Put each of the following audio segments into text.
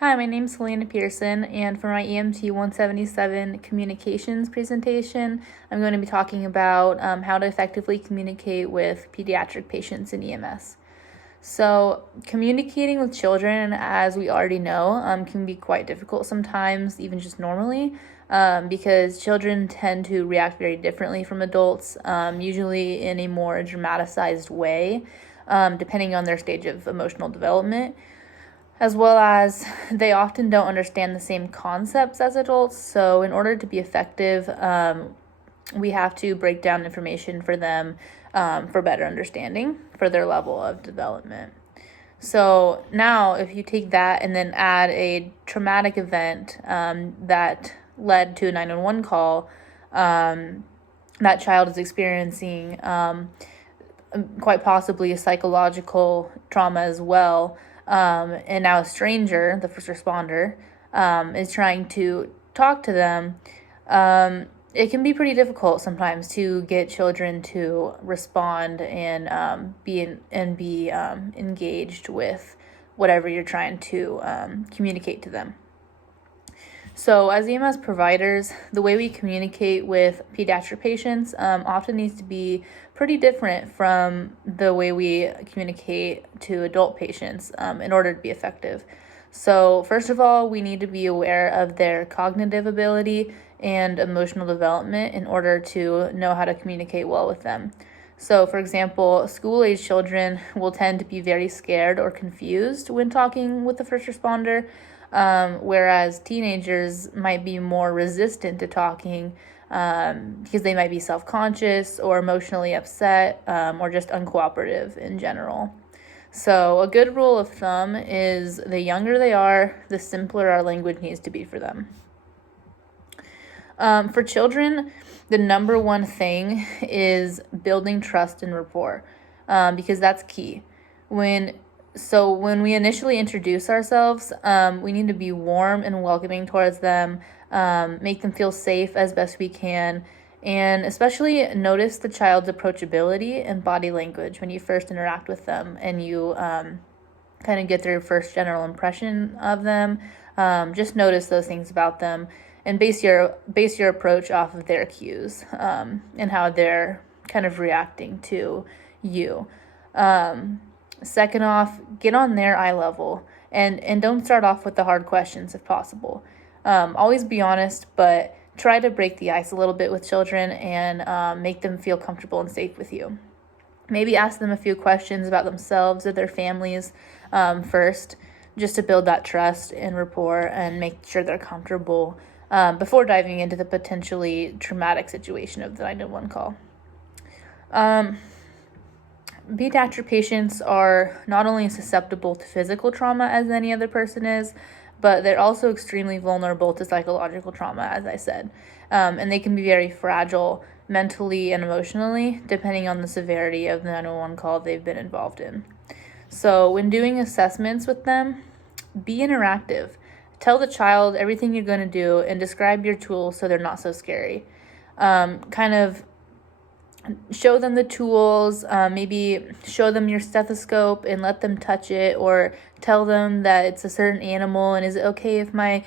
Hi, my name's Helena Pearson, and for my EMT 177 communications presentation, I'm going to be talking about how to effectively communicate with pediatric patients in EMS. So, communicating with children, as we already know, can be quite difficult sometimes, even just normally, because children tend to react very differently from adults, usually in a more dramatized way, depending on their stage of emotional development, as well as they often don't understand the same concepts as adults. So in order to be effective, we have to break down information for them for better understanding for their level of development. So now if you take that and then add a traumatic event that led to a 911 call, that child is experiencing quite possibly a psychological trauma as well. And now a stranger, the first responder, is trying to talk to them. It can be pretty difficult sometimes to get children to respond and be engaged with whatever you're trying to communicate to them. So as EMS providers, the way we communicate with pediatric patients often needs to be pretty different from the way we communicate to adult patients in order to be effective. So first of all, we need to be aware of their cognitive ability and emotional development in order to know how to communicate well with them. So for example, school-age children will tend to be very scared or confused when talking with the first responder, whereas teenagers might be more resistant to talking because they might be self-conscious or emotionally upset or just uncooperative in general. So a good rule of thumb is the younger they are, the simpler our language needs to be for them. For children, the number one thing is building trust and rapport because that's key. When we initially introduce ourselves, we need to be warm and welcoming towards them, make them feel safe as best we can, and especially notice the child's approachability and body language when you first interact with them and you kind of get their first general impression of them. Just notice those things about them and base your approach off of their cues and how they're kind of reacting to you. Second off, get on their eye level and don't start off with the hard questions if possible. Always be honest, but try to break the ice a little bit with children and make them feel comfortable and safe with you. Maybe ask them a few questions about themselves or their families first, just to build that trust and rapport and make sure they're comfortable before diving into the potentially traumatic situation of the 911 call. Pediatric patients are not only susceptible to physical trauma as any other person is, but they're also extremely vulnerable to psychological trauma, as I said. And they can be very fragile mentally and emotionally, depending on the severity of the 911 call they've been involved in. So when doing assessments with them, be interactive. Tell the child everything you're going to do and describe your tools so they're not so scary. Kind of show them the tools, maybe show them your stethoscope and let them touch it, or tell them that it's a certain animal and is it okay if my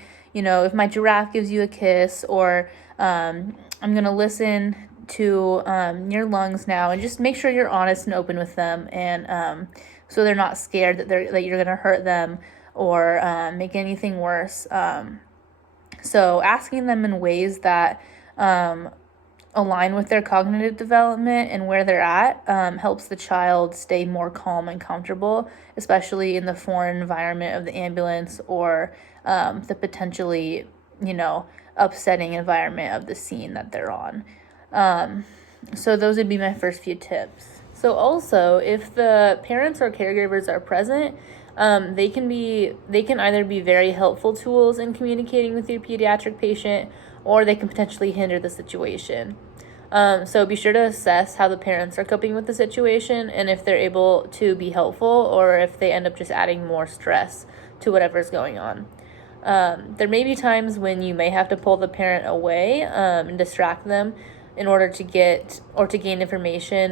giraffe gives you a kiss, or I'm going to listen to your lungs now, and just make sure you're honest and open with them, and so they're not scared that you're going to hurt them or make anything worse. So asking them in ways that align with their cognitive development and where they're at helps the child stay more calm and comfortable, especially in the foreign environment of the ambulance or the potentially, upsetting environment of the scene that they're on. So those would be my first few tips. So also, if the parents or caregivers are present, they can either be very helpful tools in communicating with your pediatric patient, or they can potentially hinder the situation. So be sure to assess how the parents are coping with the situation and if they're able to be helpful or if they end up just adding more stress to whatever's going on. There may be times when you may have to pull the parent away and distract them in order to get or to gain information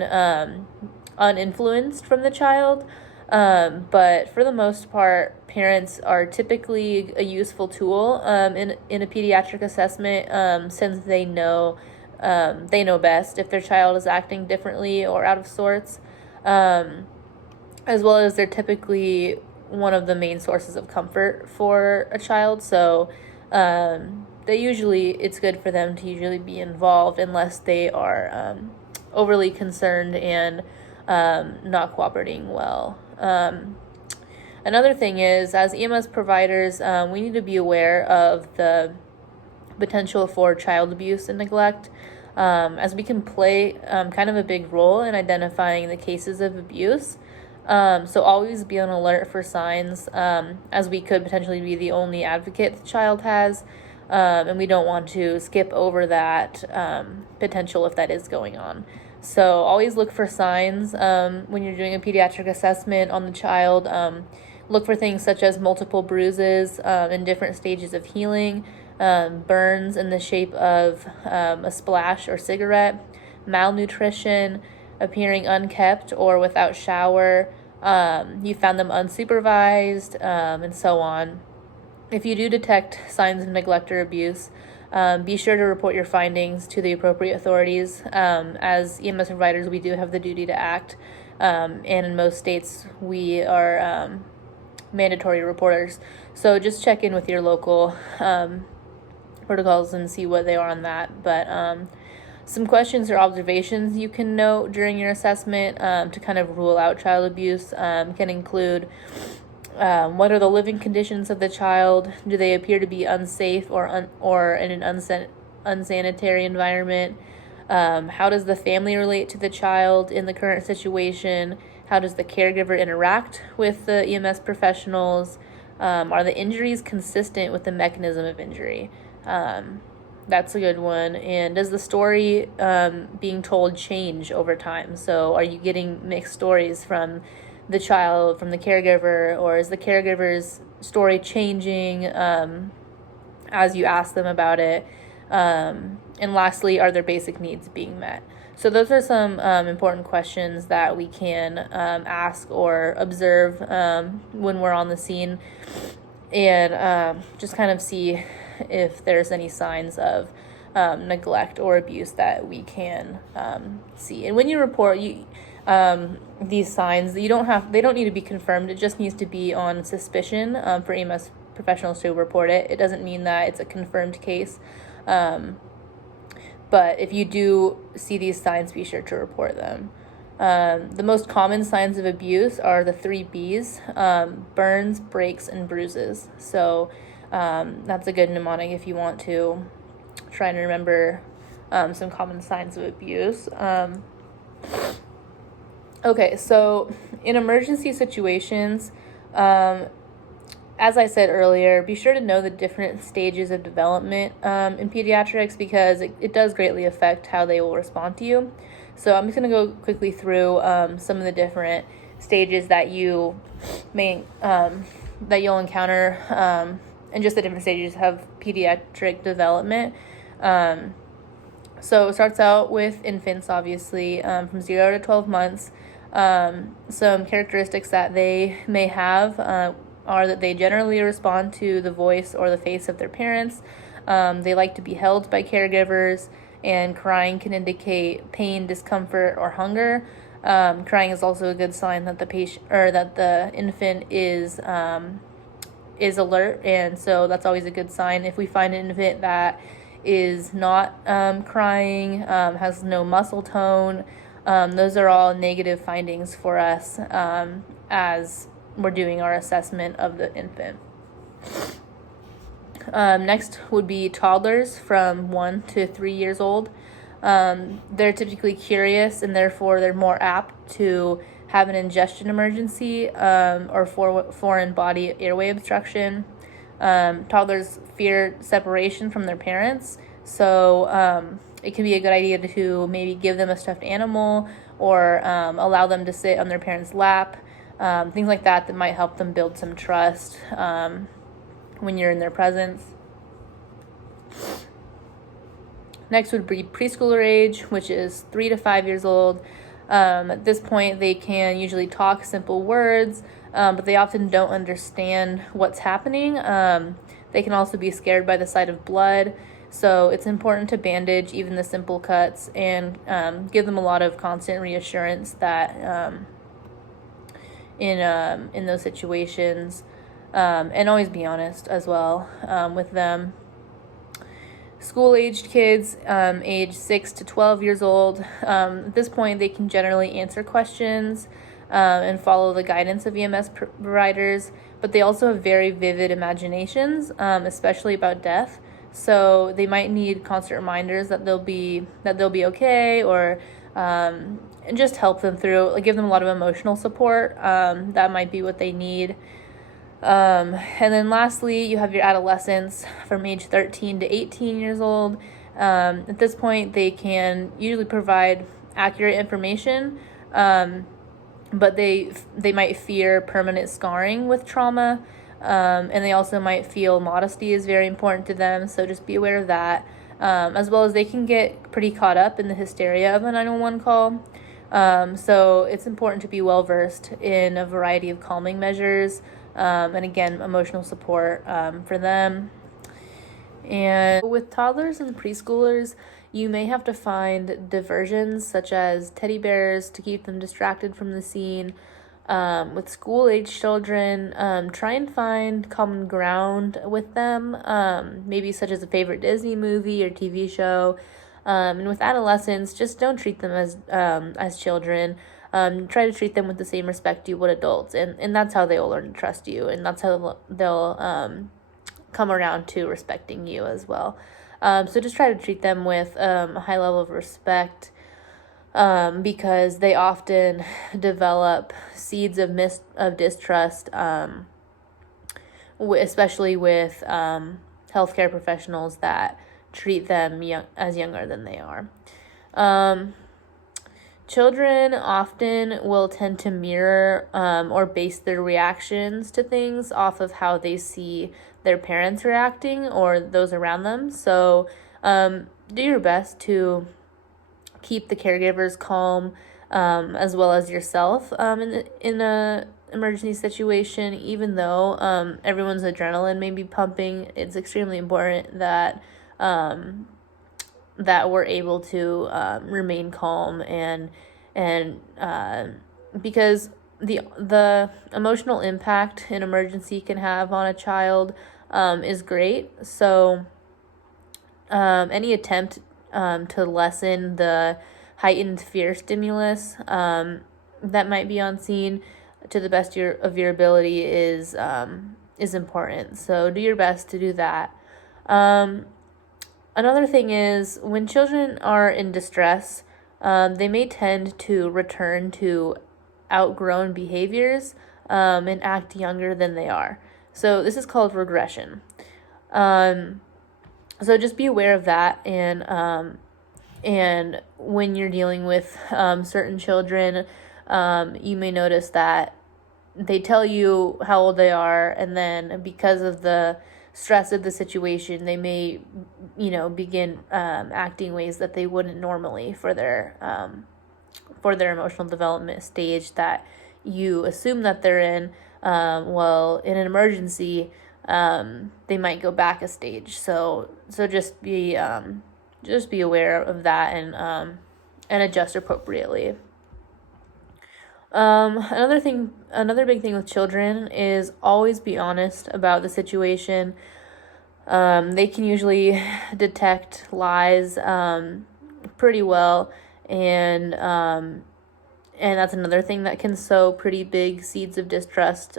uninfluenced from the child. But for the most part, parents are typically a useful tool in a pediatric assessment, since they know best if their child is acting differently or out of sorts, as well as they're typically one of the main sources of comfort for a child. So it's good for them to usually be involved unless they are overly concerned and not cooperating well. Another thing is, as EMS providers, we need to be aware of the potential for child abuse and neglect, as we can play kind of a big role in identifying the cases of abuse. So always be on alert for signs, as we could potentially be the only advocate the child has, and we don't want to skip over that potential if that is going on. So always look for signs when you're doing a pediatric assessment on the child. Look for things such as multiple bruises in different stages of healing, burns in the shape of a splash or cigarette, malnutrition, appearing unkept or without shower, you found them unsupervised, and so on. If you do detect signs of neglect or abuse, be sure to report your findings to the appropriate authorities. As EMS providers, we do have the duty to act, and in most states, we are mandatory reporters. So just check in with your local protocols and see what they are on that. But some questions or observations you can note during your assessment to kind of rule out child abuse can include what are the living conditions of the child? Do they appear to be unsafe or in an unsanitary environment? How does the family relate to the child in the current situation? How does the caregiver interact with the EMS professionals? Are the injuries consistent with the mechanism of injury? That's a good one. And does the story being told change over time? So are you getting mixed stories from the child, from the caregiver, or is the caregiver's story changing as you ask them about it? And lastly, are their basic needs being met? So those are some important questions that we can ask or observe when we're on the scene, and just kind of see if there's any signs of neglect or abuse that we can see. And when you report these signs, they don't need to be confirmed. It just needs to be on suspicion for EMS professionals to report it. It doesn't mean that it's a confirmed case. But if you do see these signs, be sure to report them. The most common signs of abuse are the 3 B's: burns, breaks, and bruises. So that's a good mnemonic if you want to try and remember some common signs of abuse. Okay, so in emergency situations, as I said earlier, be sure to know the different stages of development in pediatrics, because it does greatly affect how they will respond to you. So I'm just going to go quickly through some of the different stages that you may that you'll encounter, and just the different stages of pediatric development. So it starts out with infants, obviously, from 0 to 12 months. Some characteristics that they may have are that they generally respond to the voice or the face of their parents. They like to be held by caregivers, and crying can indicate pain, discomfort, or hunger. Crying is also a good sign that the patient or that the infant is alert, and so that's always a good sign. If we find an infant that is not crying, has no muscle tone, those are all negative findings for us as we're doing our assessment of the infant. Next would be toddlers from 1 to 3 years old. They're typically curious, and therefore they're more apt to have an ingestion emergency or foreign body airway obstruction. Toddlers fear separation from their parents, so it can be a good idea to maybe give them a stuffed animal or allow them to sit on their parents' lap. Things like that might help them build some trust when you're in their presence. Next would be preschooler age, which is 3 to 5 years old. At this point, they can usually talk simple words, but they often don't understand what's happening. They can also be scared by the sight of blood. So it's important to bandage even the simple cuts and give them a lot of constant reassurance that in those situations, and always be honest as well with them. School-aged kids, age 6 to 12 years old, at this point they can generally answer questions and follow the guidance of EMS providers, but they also have very vivid imaginations, especially about death. So they might need constant reminders that they'll be okay, or and just help them through, like give them a lot of emotional support. That might be what they need. And then lastly, you have your adolescents from age 13 to 18 years old. At this point, they can usually provide accurate information, but they might fear permanent scarring with trauma, and they also might feel modesty is very important to them, so just be aware of that, as well as they can get pretty caught up in the hysteria of a 911 call. So it's important to be well-versed in a variety of calming measures, and again, emotional support for them. And with toddlers and preschoolers, you may have to find diversions such as teddy bears to keep them distracted from the scene. With school-age children, try and find common ground with them, maybe such as a favorite Disney movie or TV show. And with adolescents, just don't treat them as children. Try to treat them with the same respect you would adults, and that's how they will learn to trust you, and that's how they'll come around to respecting you as well. So just try to treat them with a high level of respect, because they often develop seeds of distrust, especially with healthcare professionals that treat them younger than they are. Children often will tend to mirror or base their reactions to things off of how they see their parents reacting or those around them. So do your best to keep the caregivers calm, as well as yourself in a emergency situation. Even though everyone's adrenaline may be pumping, it's extremely important that we're able to remain calm and because the emotional impact an emergency can have on a child is great. So any attempt to lessen the heightened fear stimulus that might be on scene to the best of your ability is important. So do your best to do that. Another thing is, when children are in distress, they may tend to return to outgrown behaviors and act younger than they are. So this is called regression. So just be aware of that, and when you're dealing with certain children, you may notice that they tell you how old they are, and then because of the stress of the situation, they may, begin acting ways that they wouldn't normally for their emotional development stage that you assume that they're in. Well, in an emergency, they might go back a stage. So just be aware of that and adjust appropriately. Another big thing with children is always be honest about the situation. They can usually detect lies pretty well, and that's another thing that can sow pretty big seeds of distrust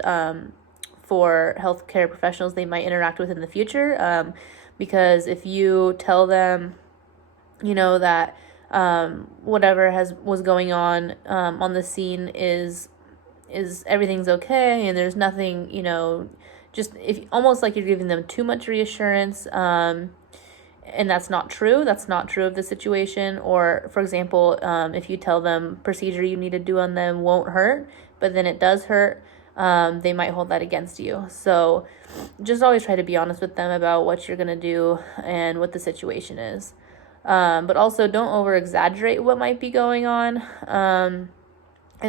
for healthcare professionals they might interact with in the future. Because if you tell them, that whatever was going on the scene is everything's okay and there's nothing, just almost like you're giving them too much reassurance, and that's not true. That's not true of the situation. Or, for example, if you tell them procedure you need to do on them won't hurt, but then it does hurt, they might hold that against you. So just always try to be honest with them about what you're going to do and what the situation is. But also don't over-exaggerate what might be going on. And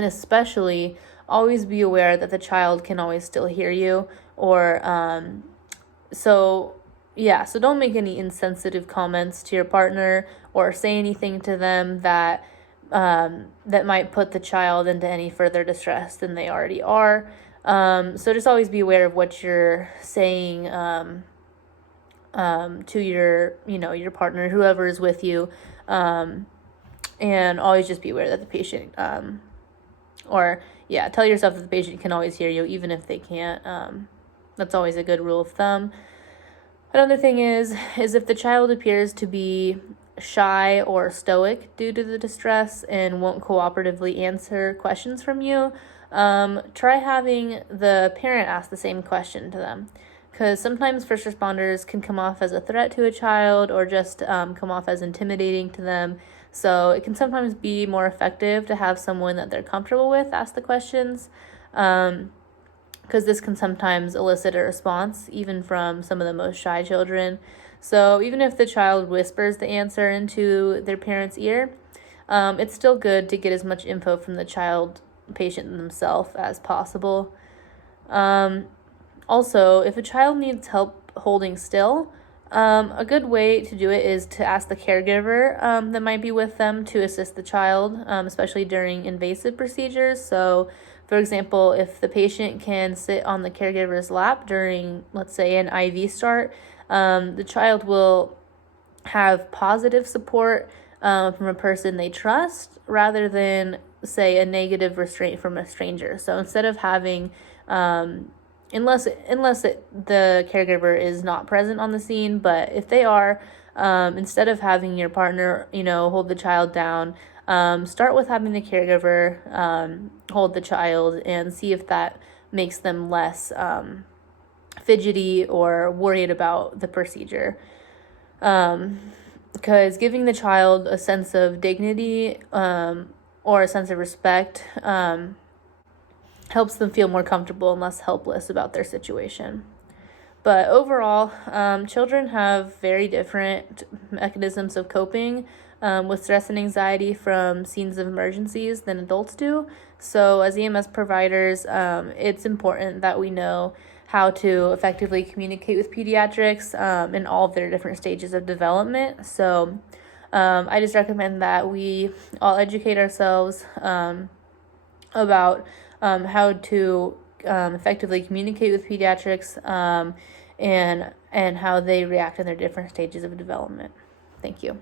especially always be aware that the child can always still hear you, or so don't make any insensitive comments to your partner or say anything to them that might put the child into any further distress than they already are. So just always be aware of what you're saying to your partner, whoever is with you, and always just be aware that the patient tell yourself that the patient can always hear you even if they can't. That's always a good rule of thumb. Another thing is if the child appears to be shy or stoic due to the distress and won't cooperatively answer questions from you, try having the parent ask the same question to them. Because sometimes first responders can come off as a threat to a child or just come off as intimidating to them. So it can sometimes be more effective to have someone that they're comfortable with ask the questions, because this can sometimes elicit a response, even from some of the most shy children. So even if the child whispers the answer into their parent's ear, it's still good to get as much info from the patient themselves as possible. Also, if a child needs help holding still, a good way to do it is to ask the caregiver that might be with them to assist the child, especially during invasive procedures. So, for example, if the patient can sit on the caregiver's lap during, let's say, an IV start, the child will have positive support from a person they trust rather than, say, a negative restraint from a stranger. So instead of having unless the caregiver is not present on the scene, but if they are, instead of having your partner, hold the child down, start with having the caregiver hold the child and see if that makes them less fidgety or worried about the procedure. Because giving the child a sense of dignity or a sense of respect helps them feel more comfortable and less helpless about their situation. But overall, children have very different mechanisms of coping with stress and anxiety from scenes of emergencies than adults do. So as EMS providers, it's important that we know how to effectively communicate with pediatrics in all of their different stages of development. So I just recommend that we all educate ourselves about how to effectively communicate with pediatrics and how they react in their different stages of development. Thank you.